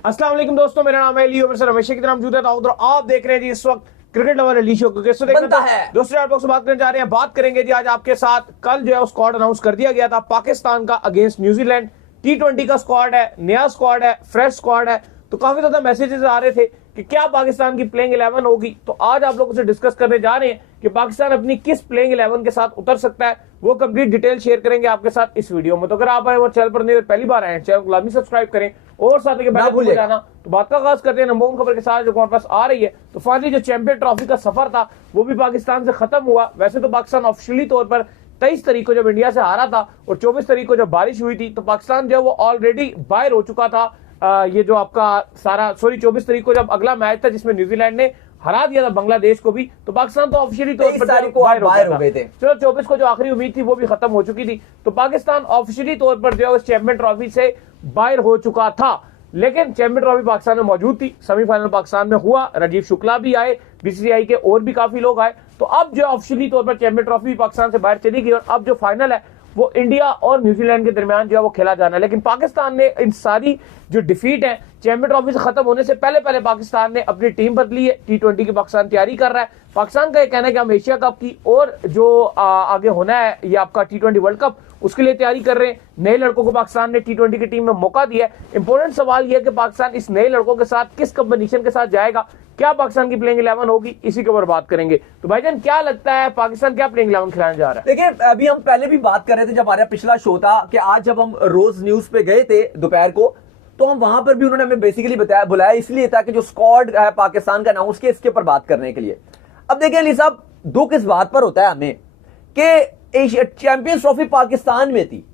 अस्सलाम वालेकुम दोस्तों, मेरा नाम है लियो, मेरे साथ हमेशा की तरह मौजूद है दाऊद और आप देख रहे हैं जी इस वक्त क्रिकेट लवर अली शो को। कैसे बनता है दोस्तों, आप लोग से बात करने जा रहे हैं, बात करेंगे जी आज आपके साथ। कल जो है स्क्वाड अनाउंस कर दिया गया था पाकिस्तान का अगेंस्ट न्यूजीलैंड। T20 का स्क्वाड है, नया स्क्वाड है, फ्रेश स्क्वाड है। तो काफी ज्यादा मैसेजेस आ रहे थे कि क्या पाकिस्तान की प्लेइंग 11 होगी। तो आज आप लोगों से डिस्कस करने जा रहे हैं कि पाकिस्तान अपनी किस प्लेइंग 11 के साथ उतर सकता है, वो कंप्लीट डिटेल शेयर करेंगे आपके साथ इस वीडियो में। तो अगर आप आए वो चैनल पर नहीं पहली बार आए, चैनल को लाजमी सब्सक्राइब करें और साथ ही बेल भूल जाना। तो बात का आगाज करते हैं नंबर 1 खबर के साथ जो हमारे पास आ रही है। तो फाइनली जो चैंपियन ट्रॉफी का सफर था वो भी पाकिस्तान से खत्म हुआ। वैसे तो पाकिस्तान ऑफिशियली तौर पर 23 तारीख को जब इंडिया से हारा था और 24 तारीख को जब बारिश हुई थी तो पाकिस्तान जो है वो ऑलरेडी बाहर हो चुका था। ये जो आपका सारा 24 तारीख को जब अगला मैच था जिसमें न्यूजीलैंड ने हरा दिया था बांग्लादेश को भी, तो पाकिस्तान तो ऑफिशियली तौर पर बाहर हो गए थे। चलो 24 को जो आखिरी उम्मीद थी वो भी खत्म हो चुकी थी। तो पाकिस्तान ऑफिशियली तौर पर जो है उस चैंपियन ट्रॉफी से बाहर हो चुका था, लेकिन चैंपियन ट्रॉफी पाकिस्तान में मौजूद थी। सेमीफाइनल पाकिस्तान में हुआ, राजीव शुक्ला भी आए, बीसीसीआई के और भी काफी लोग आए। तो अब जो ऑफिशियली तौर पर चैंपियन ट्रॉफी पाकिस्तान से बाहर चली गई और अब जो फाइनल है वो इंडिया और न्यूजीलैंड के दरमियान जो है वो खेला जाना है। लेकिन पाकिस्तान ने इन सारी जो डिफीट है चैंपियन ट्रॉफी से खत्म होने से पहले पाकिस्तान ने अपनी टीम बदली है। T20 की पाकिस्तान तैयारी कर रहा है। पाकिस्तान का यह कहना है कि हम एशिया कप की और जो आगे होना है ये आपका T20 वर्ल्ड कप, उसके लिए तैयारी कर रहे हैं। नए लड़कों को पाकिस्तान ने T20 की टीम में मौका दिया है। इंपॉर्टेंट सवाल यह है कि पाकिस्तान इस नए लड़कों के साथ किस कॉम्बिनेशन के साथ जाएगा, क्या पाकिस्तान की प्लेइंग 11 होगी, इसी के ऊपर बात करेंगे। तो भाईजान क्या लगता है पाकिस्तान क्या प्लेइंग 11 खिलाने जा रहा है? देखिए, अभी हम पहले भी बात कर रहे थे जब हमारा पिछला शो था कि आज जब हम रोज न्यूज पे गए थे दोपहर को, तो हम वहां पर भी उन्होंने हमें बेसिकली बुलाया इसलिए था कि जो स्क्वाड है पाकिस्तान का अनाउंस किया इसके ऊपर बात करने के लिए। अब देखिए अली साहब, दुख इस बात पर होता है हमें कि चैंपियंस ट्रॉफी पाकिस्तान में थी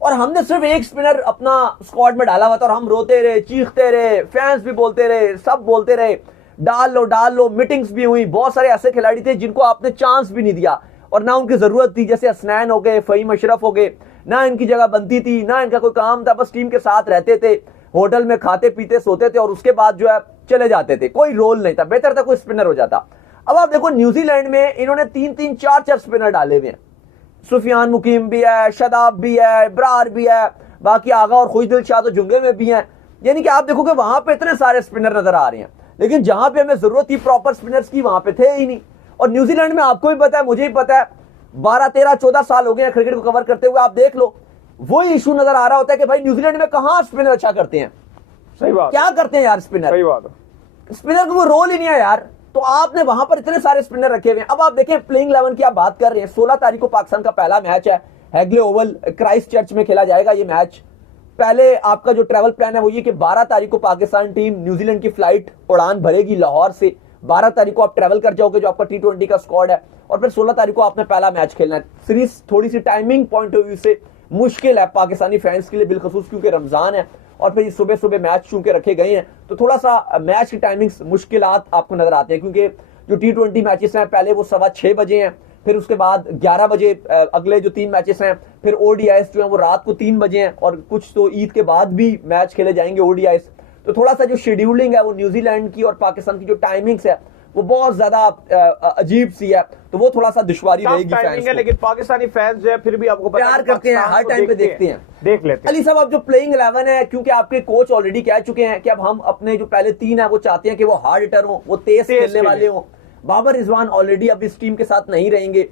और हमने सिर्फ एक स्पिनर अपना स्क्वाड में डाला हुआ था और हम रोते रहे, चीखते रहे, फैंस भी बोलते रहे, सब बोलते रहे डाल लो। मीटिंग्स भी हुई, बहुत सारे ऐसे खिलाड़ी थे जिनको आपने चांस भी नहीं दिया और ना उनकी जरूरत थी, जैसे हसनैन हो गए, फहीम अशरफ हो गए, ना इनकी जगह बनती थी, ना इनका कोई काम था, बस टीम के साथ रहते थे, होटल में खाते पीते सोते थे और उसके बाद जो है चले जाते थे, कोई रोल नहीं था। बेहतर था कोई स्पिनर हो जाता। अब आप देखो न्यूजीलैंड में इन्होंने 3-3, 4-4 स्पिनर डाले हुए हैं। सुफियान मुकीम भी है, शदाब भी है, ब्रार भी है, बाकी आगा और खुशदिल शाह तो जुंगे में भी हैं। यानी कि आप देखो कि वहां पे इतने सारे स्पिनर नजर आ रहे हैं, लेकिन जहां पे हमें जरूरत थी प्रॉपर स्पिनर्स की वहां पे थे ही नहीं। और न्यूजीलैंड में आपको भी पता है, मुझे भी पता है, 12, 13, 14 साल हो गए हैं क्रिकेट को कवर करते हुए। आप देख लो, वही इशू नजर आ रहा होता है कि भाई न्यूजीलैंड में कहां स्पिनर अच्छा करते हैं। सही बात, क्या करते हैं यार स्पिनर? सही बात है, स्पिनर का कोई रोल ही नहीं है यार। तो आपने वहां पर इतने सारे स्पिनर रखे हुए हैं। अब आप देखें प्लेइंग 11 की आप बात कर रहे हैं, 16 तारीख को पाकिस्तान का पहला मैच है, हैगले ओवल क्राइस्ट चर्च में खेला जाएगा ये मैच। पहले आपका जो ट्रैवल प्लान है वो ये कि 12 तारीख को पाकिस्तान टीम न्यूजीलैंड की फ्लाइट उड़ान भरेगी लाहौर से। 12 तारीख को आप ट्रैवल कर जाओगे, जो आपका T20 का स्क्वाड है, और फिर 16 तारीख को आपने पहला मैच खेलना है। सीरीज थोड़ी सी टाइमिंग पॉइंट ऑफ व्यू से मुश्किल है पाकिस्तानी फैंस के लिए, बिलखसूस क्योंकि रमजान है और फिर सुबह सुबह मैच चूंकि रखे गए हैं तो थोड़ा सा मैच की टाइमिंग्स मुश्किलात आपको नजर आते हैं। क्योंकि जो T20 मैचेस हैं पहले वो 6:15 बजे हैं, फिर उसके बाद 11 बजे अगले जो 3 मैचेस हैं, फिर ODIs जो है वो रात को 3 बजे हैं और कुछ तो ईद के बाद भी मैच खेले जाएंगे ODIs। तो थोड़ा सा जो शेड्यूलिंग है वो न्यूजीलैंड की और पाकिस्तान की जो टाइमिंग्स है वो बहुत ज्यादा अजीब सी है, तो वो थोड़ा सा दुश्वारी रहेगी फैंस को। लेकिन पाकिस्तानी फैंस जो है फिर भी आपको प्यार करते हैं, हर टाइम पे देखते हैं, देख लेते हैं। अली साहब, अब जो प्लेइंग 11 है, क्योंकि आपके कोच ऑलरेडी कह चुके हैं कि अब हम अपने जो पहले 3 है वो चाहते हैं कि वो हार्ड हिटर हो, वो तेज खेलने वाले हो। बाबर रिजवान ऑलरेडी अब इस टीम के साथ नहीं रहेंगे।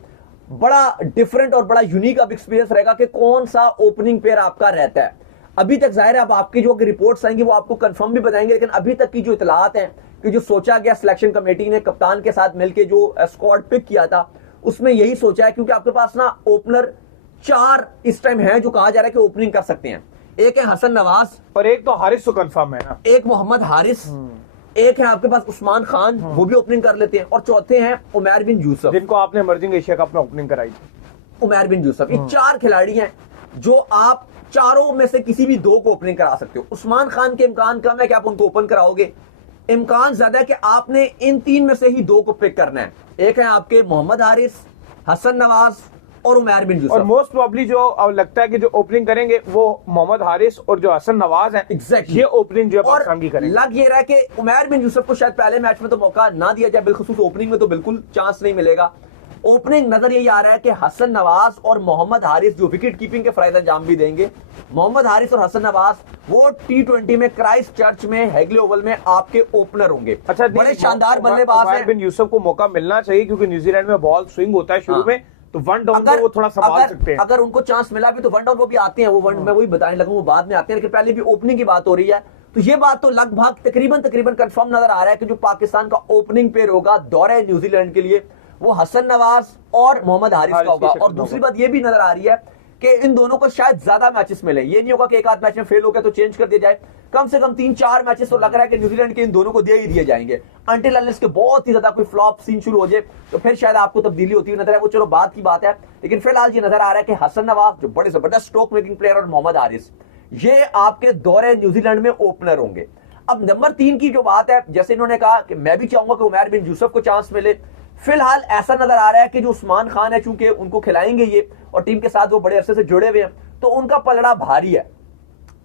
बड़ा डिफरेंट और बड़ा यूनिक अब एक्सपीरियंस रहेगा कि कौन सा ओपनिंग पेयर आपका रहता है। अभी तक जाहिर है अब आपकी जो रिपोर्ट्स आएंगी वो आपको कंफर्म भी बताएंगे, लेकिन अभी तक की जो इतलात हैं कि जो सोचा गया सिलेक्शन कमेटी ने कप्तान के साथ मिलकर जो स्क्वाड पिक किया था उसमें यही सोचा है, क्योंकि आपके पास ना ओपनर 4 इस टाइम है जो कहा जा रहा है कि ओपनिंग कर सकते हैं। एक है हसन नवाज और एक तो हारिस तो कंफर्म है ना, एक मोहम्मद हारिस, एक है आपके पास उस्मान खान, वो भी ओपनिंग कर लेते हैं, और चौथे हैं उमैर बिन यूसुफ, जिनको आपने इमर्जिंग एशिया कप में ओपनिंग कराई थी। उमैर बिन यूसुफ, ये 4 खिलाड़ी हैं जो आप चारों में से किसी भी 2 को ओपनिंग करा सकते हो। उस्मान खान के इम्कान कम है कि आप उनको ओपन कराओगे, इम्कान ज्यादा है कि आपने इन 3 में से ही 2 को पिक करना है। एक है आपके मोहम्मद हारिस, हसन नवाज और उमैर बिन यूसुफ। और मोस्ट प्रोबब्ली जो अब लगता है कि जो ओपनिंग करेंगे वो मोहम्मद हारिस और जो हसन नवाज हैं, एग्जैक्टली ये ओपनिंग जो है पाकिस्तान की करेंगे। लग ये रहा है कि उमैर बिन यूसुफ को शायद पहले मैच में तो मौका ना दिया जाए, बिलखुसूस ओपनिंग में तो बिल्कुल चांस नहीं मिलेगा। ओपनिंग नजर यही आ रहा है कि हसन नवाज और मोहम्मद हारिस जो विकेट कीपिंग के फराइज अंजाम भी देंगे। मोहम्मद हारिस और हसन नवाज वो T20 में क्राइस्ट चर्च में हैगले ओवल में आपके ओपनर होंगे। अच्छा, बड़े शानदार बल्लेबाज हैं। बिन यूसुफ को मौका मिलना चाहिए क्योंकि न्यूजीलैंड में बॉल स्विंग होता है शुरू में, तो वन डाउन को वो थोड़ा संभाल सकते हैं। अगर उनको चांस मिला भी तो वन डाउन वो भी आते हैं, वो वन मैं वही बताने लगूं वो बाद में आते हैं, लेकिन पहले भी ओपनिंग की बात हो रही है। तो ये बात तो लगभग तकरीबन कंफर्म नजर आ रहा है कि जो पाकिस्तान का ओपनिंग पेयर होगा दौरे न्यूजीलैंड के लिए वो हसन नवाज और मोहम्मद हारिस का होगा। और दूसरी बात ये भी नजर आ रही है कि इन दोनों को शायद ज्यादा मैचेस मिले, ये नहीं होगा कि एक आध मैच में फेल हो गया तो चेंज कर दिया जाए। कम से कम 3-4 मैचेस तो लग रहा है कि न्यूजीलैंड के इन दोनों को दे ही दिए जाएंगे, अंटिल अनलेस के बहुत ही ज्यादा कोई फ्लॉप सीन शुरू हो जाए तो फिर शायद आपको तब्दीली होती हुई नजर है, वो चलो बात की बात है। लेकिन फिलहाल ये नजर आ रहा है कि हसन नवाज जो बड़े जबरदस्त स्ट्रोक मेकिंग प्लेयर और मोहम्मद हारिस ये आपके दौरे न्यूजीलैंड में ओपनर होंगे। अब नंबर 3 की जो बात है, जैसे इन्होंने कहा कि मैं भी चाहूंगा कि उमर बिन यूसुफ को चांस मिले, फिलहाल ऐसा नजर आ रहा है कि जो उस्मान खान है चूंकि उनको खिलाएंगे ये और टीम के साथ वो बड़े अरसे से जुड़े हुए हैं तो उनका पलड़ा भारी है।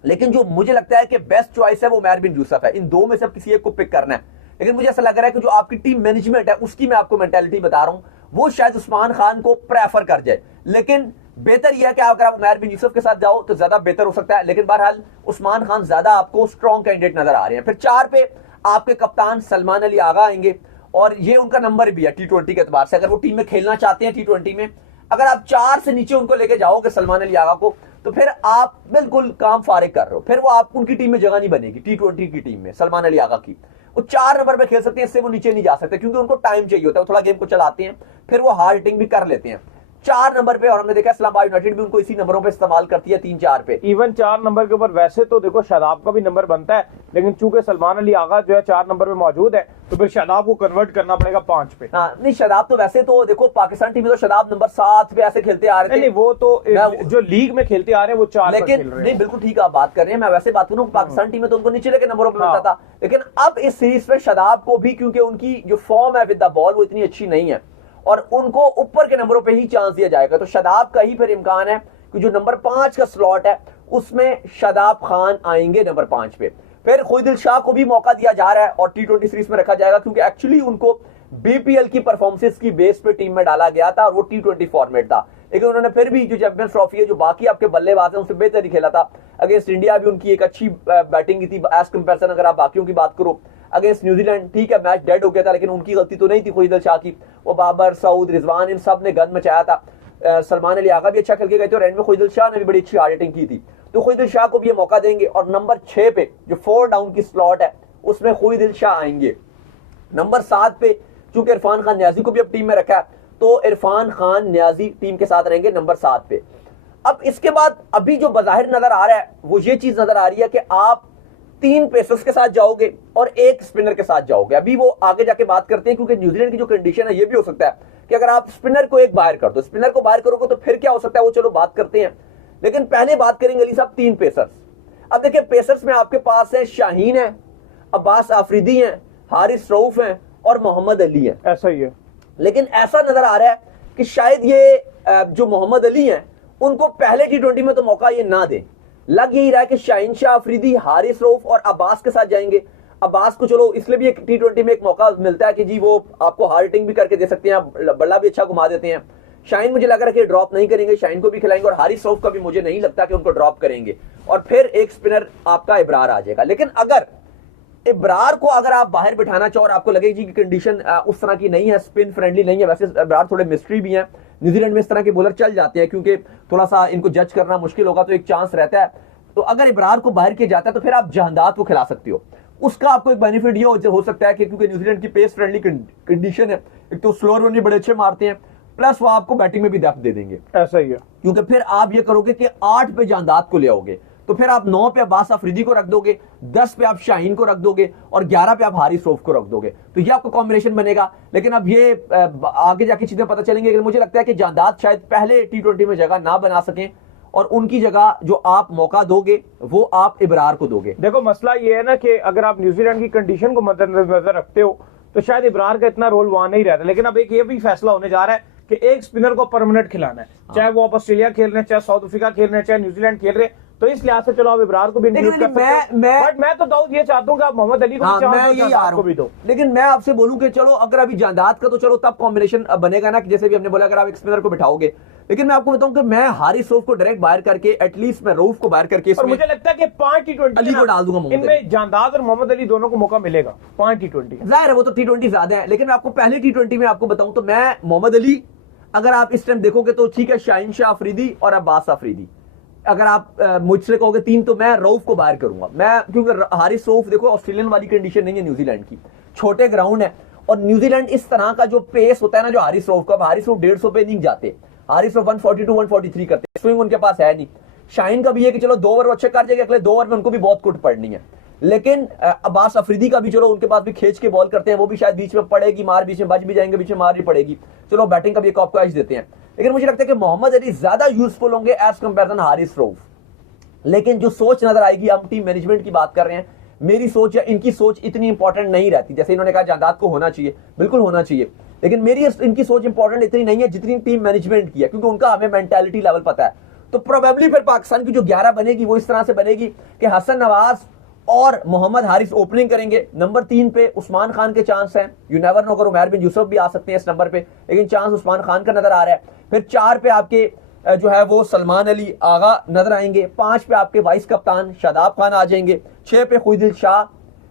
लेकिन जो मुझे लगता है कि बेस्ट चॉइस है वो उमर बिन यूसुफ है। इन दो में से किसी एक को पिक करना है, लेकिन मुझे ऐसा लग रहा है कि जो आपकी टीम मैनेजमेंट है उसकी मैं आपको मेंटालिटी बता रहा हूं, वो शायद उस्मान खान को प्रेफर कर जाए। लेकिन बेहतर यह है कि अगर आप उमर बिन यूसुफ के साथ जाओ तो ज्यादा बेहतर हो सकता है। लेकिन बहरहाल उस्मान खान ज्यादा आपको स्ट्रॉन्ग कैंडिडेट नजर आ रहे हैं। फिर 4 पे आपके कप्तान सलमान अली आगा आएंगे और ये उनका नंबर भी है T20 के एतबार से, अगर वो टीम में खेलना चाहते हैं T20 में, अगर आप 4 से नीचे उनको लेके जाओगे सलमान अली आगा को तो फिर आप बिल्कुल काम फारिग कर रहे हो, फिर वो आप उनकी टीम में जगह नहीं बनेगी T20 की टीम में सलमान अली आगा की। वो 4 नंबर पे खेल सकते हैं, इससे वो नीचे नहीं जा सकते क्योंकि उनको टाइम चाहिए होता है, वो थोड़ा गेम को चलाते हैं, फिर वो हार्ड हिटिंग भी कर लेते हैं 4 नंबर पे। और हमने देखा इस्लामाबाद यूनाइटेड भी उनको इसी नंबरों पे इस्तेमाल करती है 3-4 पे। इवन 4 नंबर के ऊपर वैसे तो देखो शादाब का भी नंबर बनता है, लेकिन चूंकि सलमान अली आगा जो है 4 नंबर पे मौजूद है तो फिर शादाब को कन्वर्ट करना पड़ेगा 5 पे। हाँ नहीं, शादाब तो वैसे तो देखो पाकिस्तान टीम में तो शादाब नंबर 7 पे ऐसे खेलते आ रहे थे। नहीं वो तो जो लीग में खेलते आ रहे हैं वो 4 पर खेल रहे हैं। नहीं बिल्कुल ठीक आप बात कर रहे हैं, मैं वैसे बात करूं पाकिस्तान टीम में तो उनको नीचे के नंबरों पे मिलता था, लेकिन अब इस सीरीज में शादाब को भी क्योंकि उनकी जो फॉर्म है विद द बॉल वो इतनी अच्छी नहीं है और उनको ऊपर के नंबरों पे ही चांस दिया जाएगा, तो शादाब का ही फिर इम्कान है कि जो नंबर 5 का स्लॉट है उसमें शादाब खान आएंगे नंबर 5 पे। फिर खुदिल शाह को भी मौका दिया जा रहा है और T20 सीरीज में रखा जाएगा क्योंकि एक्चुअली उनको BPL की परफॉर्मेंसेस की बेस पे टीम में डाला गया था और वो T20 फॉर्मेट था, लेकिन उन्होंने फिर भी जो चैंपियंस ट्रॉफी है जो बाकी आपके बल्लेबाज हैं उनसे बेहतर ही खेला था। अगेंस्ट इंडिया भी उनकी एक अच्छी बैटिंग की थी एज कंपैरिजन, अगर आप बाकियों की बात करो अगेंस्ट न्यूजीलैंड ठीक है मैच डेड हो गया था, लेकिन उनकी गलती तो नहीं थी खुदिल शाह की, वो बाबर सऊद रिजवान इन सब ने गंद मचाया था। सलमान अली आगा भी अच्छा खेल के गए थे और एंड में खुदिल शाह ने भी बड़ी अच्छी हार्ड हिटिंग की थी, तो खुदिल शाह को भी ये मौका देंगे। और नंबर 6 पे जो 4 डाउन की स्लॉट है उसमें खुदिल शाह आएंगे। नंबर 7 पे चूंकि इरफान खान न्याजी को भी अब टीम में रखा है तो इरफान खान न्याजी टीम के साथ रहेंगे नंबर 7 पे। अब इसके बाद अभी जो बज़ाहिर नजर आ रहा है वो ये चीज नजर आ रही है कि आप 3 पेसर्स के साथ जाओगे और 1 स्पिनर के साथ जाओगे। अभी वो आगे जाके बात करते हैं क्योंकि न्यूजीलैंड की जो कंडीशन है ये भी हो सकता है कि अगर आप स्पिनर को एक बाहर कर दो, स्पिनर को बाहर करोगे तो फिर क्या हो सकता है वो चलो बात करते हैं, लेकिन पहले बात करेंगे अली साहब 3 पेसर्स। अब देखिए पेसर्स में आपके पास है शाहीन है, अब्बास आफरीदी हैं, हारिस रऊफ हैं और मोहम्मद अली हैं। ऐसा ही है, लेकिन ऐसा नजर आ रहा है कि शायद ये जो मोहम्मद अली हैं उनको पहले T20 में तो मौका ये ना दें। लग यही रहा है कि शाहीन शाह अफरीदी, हारिस रऊफ और अब्बास के साथ जाएंगे। अब्बास को चलो इसलिए भी एक T20 में एक मौका मिलता है कि जी वो आपको हार्ड हिटिंग भी करके दे सकते हैं, बल्ला भी अच्छा घुमा देते हैं। शाहीन मुझे लग रहा है कि ड्रॉप नहीं करेंगे, शाहीन को भी खिलाएंगे और हारिस रऊफ का भी मुझे नहीं लगता कि उनको ड्रॉप करेंगे और फिर एक स्पिनर आपका इब्रार आ जाएगा। लेकिन अगर इब्रार को अगर आप बाहर बिठाना चाहो और आपको लगे जी की कंडीशन उस तरह की नहीं है, स्पिन फ्रेंडली नहीं है, वैसे इब्रार थोड़े मिस्ट्री भी हैं, न्यूजीलैंड में इस तरह के बॉलर चल जाते हैं क्योंकि थोड़ा सा इनको जज करना मुश्किल होगा तो एक चांस रहता है, तो अगर इब्रार को बाहर किया जाता है तो फिर आप जहांदाद को खिला सकते हो। उसका आपको एक बेनिफिट ये हो सकता है कि क्योंकि न्यूजीलैंड की पेस फ्रेंडली कंडीशन है, एक तो स्लोअर रन बड़े अच्छे मारते हैं प्लस वो आपको बैटिंग में भी डेप्थ दे देंगे। ऐसा ही है, क्योंकि फिर आप ये करोगे कि 8 पे जहांदाद को ले आओगे तो फिर आप 9 पे अब्बास अफरीदी को रख दोगे, 10 पे आप शाहीन को रख दोगे और 11 पे आप हारिस रऊफ को रख दोगे, तो ये आपका कॉम्बिनेशन बनेगा। लेकिन अब ये आगे जाके चीजें पता चलेंगी, लेकिन मुझे लगता है कि जहांदाद शायद पहले T20 में जगह ना बना सकें और उनकी जगह जो आप मौका दोगे वो आप इब्रार को दोगे। देखो मसला ये है ना कि अगर आप न्यूजीलैंड की कंडीशन को मद्देनजर रखते हो तो शायद इब्रार का इतना रोल वहां नहीं रहता, लेकिन अब एक ये भी फैसला होने जा रहा है कि एक स्पिनर को परमानेंट खिलाना है, चाहे वो आप ऑस्ट्रेलिया खेल रहे हैं, चाहे साउथ अफ्रीका खेल रहे हैं, चाहे न्यूजीलैंड खेल रहे हैं, तो इस लिहाज से चलो आप इब्रार को भी इंक्लूड कर सकते हो। बट मैं तो दाऊद ये चाहता हूँ कि आप मोहम्मद अली को भी चांस दो, जांदाद को भी दो। लेकिन मैं आपसे बोलूं कि चलो अगर अभी जांदाद का तो चलो तब कॉम्बिनेशन बनेगा ना, कि जैसे भी हमने बोला अगर आप एक स्पिनर को बिठाओगे, लेकिन मैं आपको बताऊं कि मैं हारिस रऊफ को डायरेक्ट बाहर करके, एटलीस्ट मैं रऊफ को बाहर करके और मुझे लगता है कि 5 T20 अली को डाल दूंगा, इनमें जांदाद और मोहम्मद अली दोनों को मौका मिलेगा। 5 T20 जाहिर है वो तो T20 ज्यादा है, लेकिन मैं आपको पहले T20 में आपको बताऊं तो मैं मोहम्मद अली, अगर आप इस टाइम देखोगे तो ठीक है, शाहीन शाह अफरीदी और अब्बास अफरीदी, अगर आप मुझसे कहोगे 3 तो मैं रऊफ को बाहर करूंगा। मैं क्योंकि हारिस रऊफ देखो ऑस्ट्रेलियन वाली कंडीशन नहीं है न्यूजीलैंड की, छोटे ग्राउंड है, और न्यूजीलैंड इस तरह का जो पेस होता है ना जो हारिस रऊफ का, हारिस रऊफ 150 पे नहीं जाते, हारिस रऊफ 142 143 करते, स्विंग उनके पास है नहीं। शाहीन का भी है कि चलो 2 ओवर अच्छे कर जाएंगे, अगले 2 ओवर में उनको भी बहुत कुट पड़नी है, लेकिन अब्बास अफरीदी का भी चलो उनके पास भी खींच के बॉल करते हैं, वो भी शायद बीच में पड़ेगी मार, बीच में बच भी जाएंगे, बीच में मार भी पड़ेगी, चलो बैटिंग का भी एक आपको एज देते हैं। लेकिन मुझे लगता है कि मोहम्मद अली ज्यादा यूजफुल होंगे एज कंपेरिजन हारिस रऊफ। लेकिन जो सोच नजर आएगी, हम टीम मैनेजमेंट की बात कर रहे हैं, मेरी सोच या इनकी सोच इतनी इंपॉर्टेंट नहीं रहती। जैसे इन्होंने कहा जायदाद को होना चाहिए, बिल्कुल होना चाहिए, लेकिन मेरी इनकी सोच इंपॉर्टेंट इतनी नहीं है जितनी टीम मैनेजमेंट की है, क्योंकि उनका हमें मेंटालिटी लेवल पता है। तो प्रोबेबली फिर पाकिस्तान की जो 11 बनेगी वो इस तरह से बनेगी कि हसन नवाज और मोहम्मद हारिस ओपनिंग करेंगे, नंबर 3 पे उस्मान खान के चांस हैं, यू नेवर नो, अगर उमर बिन यूसुफ भी आ सकते हैं इस नंबर पे, लेकिन चांस उस्मान खान का नजर आ रहा है। फिर 4 पे आपके जो है वो सलमान अली आगा नजर आएंगे, 5 पे आपके वाइस कप्तान शादाब खान आ जाएंगे, 6 पे खुदिल शाह,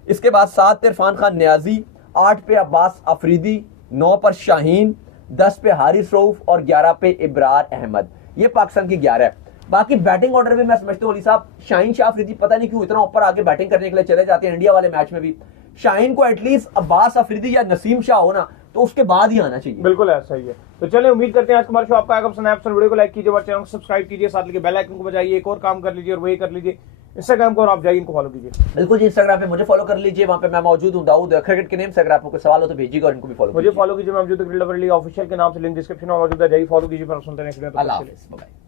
इसके बाद 7 पे इरफान खान न्याजी, 8 पे अब्बास अफरीदी, 9 पर शाहीन, 10 पे हारिस रऊफ और 11 पे इब्रार अहमद। ये पाकिस्तान की 11 है। बाकी बैटिंग ऑर्डर में मैं समझता हूँ अली साहब, शाहीन शाह अफरीदी पता नहीं क्यों इतना ऊपर आगे बैटिंग करने के लिए चले जाते हैं, इंडिया वाले मैच में भी शाहीन को एटलीस्ट अब्बास अफरीदी या नसीम शाह हो ना तो उसके बाद ही आना चाहिए। बिल्कुल ऐसा ही है। तो चले उम्मीद करते हैं आज हमारा शो आपका आएगा पसंद आया। वीडियो को लाइक कीजिए और चैनल को सब्सक्राइब कीजिए, साथ लेके बेल आइकन को बजाइए, एक और काम कर लीजिए और वही कर लीजिए इंस्टाग्राम को, और आप जाइए इनको फॉलो कीजिए। बिल्कुल जी, इंस्टाग्राम पे मुझे फॉलो कर लीजिए, वहां पे मैं मौजूद हूँ, दाऊद क्रिकेट के नेम से। अगर आपको कोई सवाल हो तो भेजिएगा और इनको भी फॉलो मुझे फॉलो कीजिए, मैं मौजूद ऑफिशियल के नाम से, लिंक डिस्क्रिप्शन में मौजूद है, जाइए फॉलो कीजिए। पर सुनते हैं नेक्स्ट वीडियो। अल्लाह हाफिज़।